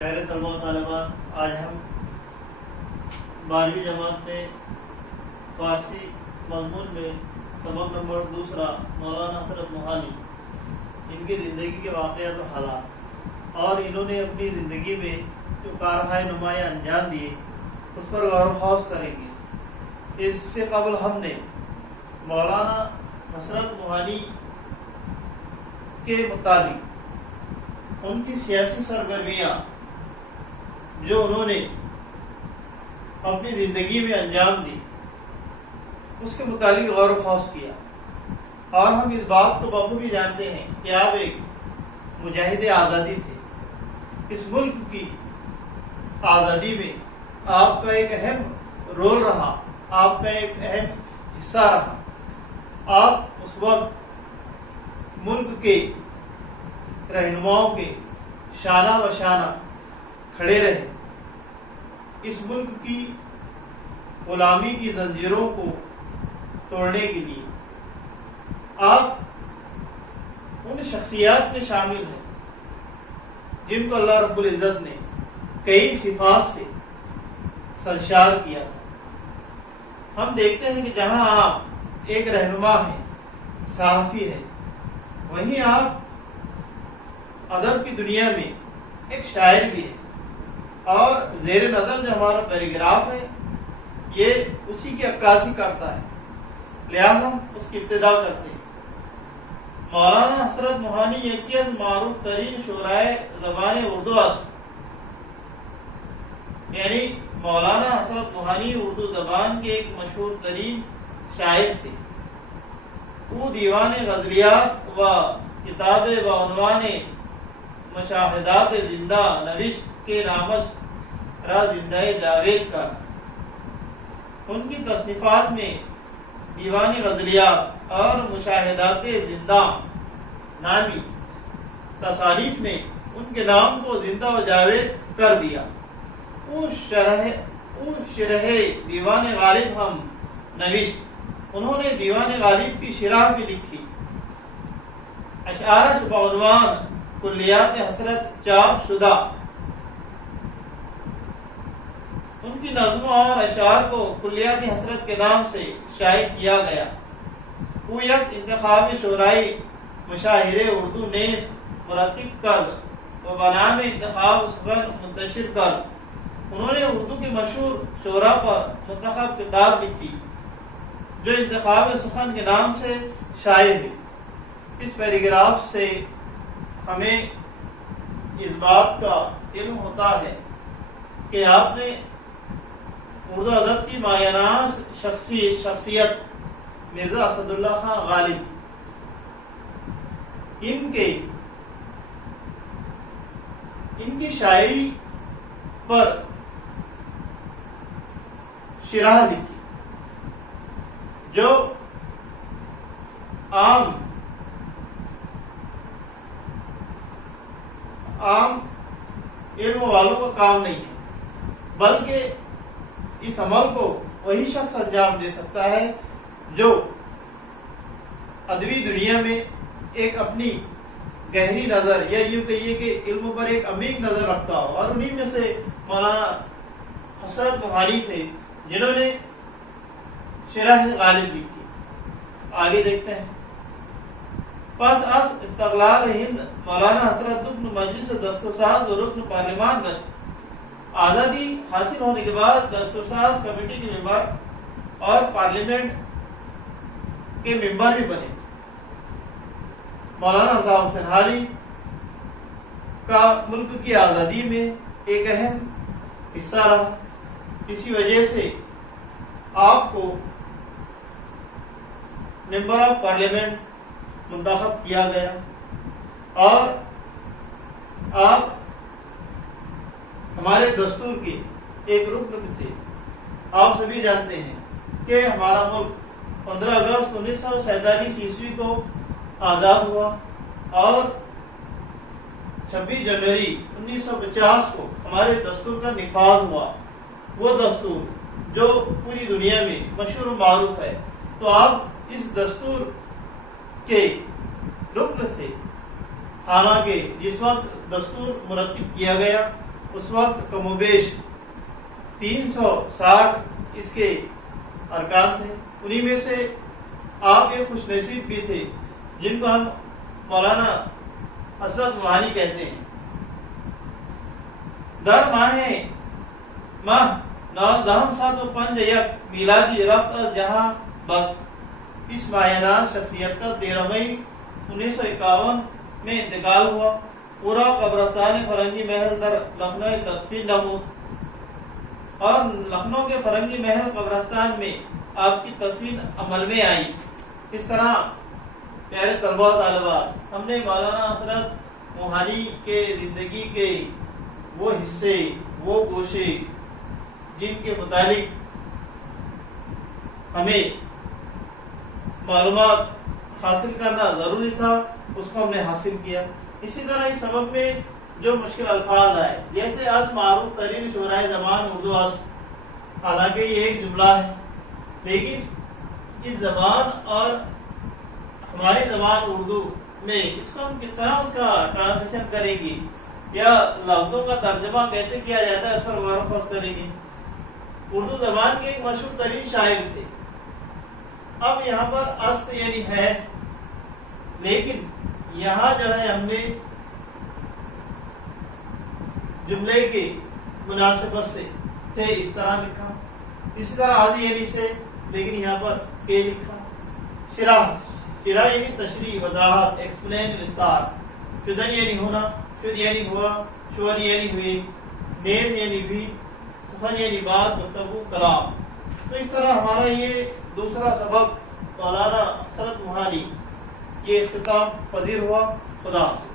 پہلے طلبہ و طالبات، آج ہم 12ویں جماعت میں فارسی مضمون میں سبق نمبر 2 مولانا حضرت موہانی، ان کی زندگی کے واقعات و حالات اور انہوں نے اپنی زندگی میں جو کارہائے نمایاں انجام دیے اس پر غور و خوض کریں گے۔ اس سے قبل ہم نے مولانا حضرت موہانی کے متعلق ان کی سیاسی سرگرمیاں جو انہوں نے اپنی زندگی میں انجام دی اس کے متعلق غور و خوض کیا، اور ہم اس بات کو بخوبی جانتے ہیں کہ آپ ایک مجاہد آزادی تھے۔ اس ملک کی آزادی میں آپ کا ایک اہم رول رہا، آپ کا ایک اہم حصہ رہا۔ آپ اس وقت ملک کے رہنماؤں کے شانہ بہ شانہ کھڑے رہے، اس ملک کی غلامی کی زنجیروں کو توڑنے کے لیے۔ آپ ان شخصیات میں شامل ہیں جن کو اللہ رب العزت نے کئی صفات سے سرشار کیا تھا۔ ہم دیکھتے ہیں کہ جہاں آپ ایک رہنما ہیں، صحافی ہیں، وہیں آپ ادب کی دنیا میں ایک شاعر بھی ہے، اور زیر نظر جو ہمارا پیراگراف ہے یہ اسی کی عکاسی کرتا ہے، لہذا ہم اس کی ابتدا کرتے ہیں۔ مولانا حضرت موہانی یکی از معروف ترین شعرائے زبان اردو است، یعنی مولانا حضرت موہانی اردو زبان کے ایک مشہور ترین شاعر تھے۔ وہ دیوان غزلیات و کتاب بعنوان مشاہدات زندہ نوشت کے نامش را زندہ جاوید کا۔ ان کی تصنیفات میں دیوان غزلیات اور مشاہدات زندہ نامی تصانیف نے ان کے نام کو زندہ و جاوید کر دیا۔ او شرح دیوان غالب ہم نوشت، انہوں نے دیوان غالب کی شرح بھی لکھی۔ اشعارش بعنوان کلیات حسرت چاپ شدہ، ان کی نظموں اور اشعار کو کلیات حسرت کے نام سے شائع کیا گیا۔ وہ یک انتخاب شعرائی مشاہرے اردو نیز مرتب کرد و بنام انتخاب سخن منتشر کرد۔ انہوں نے اردو کے مشہور شعراء پر منتخب کتاب لکھی جو انتخاب سخن کے نام سے شائع ہے۔ اس پیراگراف سے ہمیں اس بات کا علم ہوتا ہے کہ آپ نے اردو ادب کی مایہ-ناز شخصیت مرزا اسد اللہ خان غالب، ان کی شاعری پر شرح لکھی جو عام علم والوں کا کام نہیں ہے، بلکہ اس عمل کو وہی شخص انجام دے سکتا ہے جو ادبی دنیا میں ایک اپنی گہری نظر یا یوں کہیے کہ علم پر ایک عمیق نظر رکھتا ہو، اور انہی میں سے مولانا حضرت موہانی تھے جنہوں نے شرح غالب لکھی۔ آگے دیکھتے ہیں۔ پس از استقلال ہند مولانا حضرت رکن مجلس دستورساز و رکن پارلیمان گشت۔ آزادی حاصل ہونے کے بعد دستورساز کمیٹی کے ممبر اور پارلیمنٹ کے ممبر بھی بنے۔ مولانا رضا حسین حالی کا ملک کی آزادی میں ایک اہم حصہ رہا، اسی وجہ سے آپ کو ممبر آف پارلیمنٹ منتخب کیا گیا، اور آپ ہمارے دستور کے ایک رکن سے۔ آپ سبھی جانتے ہیں کہ ہمارا ملک 15 اگست 1947 عیسوی کو آزاد ہوا، اور 26 جنوری 1950 کو ہمارے دستور کا نفاذ ہوا، وہ دستور جو پوری دنیا میں مشہور و معروف ہے۔ تو آپ اس دستور کے رکن تھے، حالانکہ جس وقت دستور مرتب کیا گیا اس وقت کم و بیش 360 اس کے ارکان تھے. انہی میں سے آپ ایک خوش نصیب بھی تھے جن کو ہم مولانا حسرت موہانی کہتے ہیں. در ماہ 9/7/5 میلادی رفت از جہاں بس. اس ماہناز شخصیت کا 13 مئی 1951 میں انتقال ہوا. پورا قبرستان فرنگی محل در لکھنؤ تدفین نمود، اور لکھنؤ کے فرنگی محل قبرستان میں آپ کی تدفین عمل میں آئی. اس طرح پیارے طلباء و طالبات، ہم نے مولانا حضرت موہانی کے زندگی کے وہ حصے، وہ گوشے جن کے متعلق ہمیں معلومات حاصل کرنا ضروری تھا، اس کو ہم نے حاصل کیا. اسی طرح اس سبق میں جو مشکل الفاظ آئے، جیسے از معروف ترین شعرائے زبان اردو است. حالانکہ یہ ایک جملہ ہے، لیکن اس زبان اور ہماری زبان اردو میں اس کو ہم کس طرح اس کا ٹرانسلیشن کریں گے، یا لفظوں کا ترجمہ کیسے کیا جاتا ہے، اس پر غور و خوض کریں گے. اردو زبان کے ایک مشہور ترین شاعر تھے. اب یہاں پر است یعنی ہے، لیکن یہاں جو ہے ہم نے جملے کی مناسبت سے تھے اس طرح لکھا. اسی طرح آزی یعنی سے، لیکن یہاں پر کے لکھا. شرح یعنی تشریح، وضاحت، ایکسپلین، وستار. شدن یعنی ہونا، شد یعنی ہوا، شور یعنی ہوئی، نیز یعنی بھی، سخن یعنی بات، گفتگو، کلام. تو اس طرح ہمارا یہ دوسرا سبق مولانا حسرت موہانی یہ اختتام پذیر ہوا. خدا حافظ.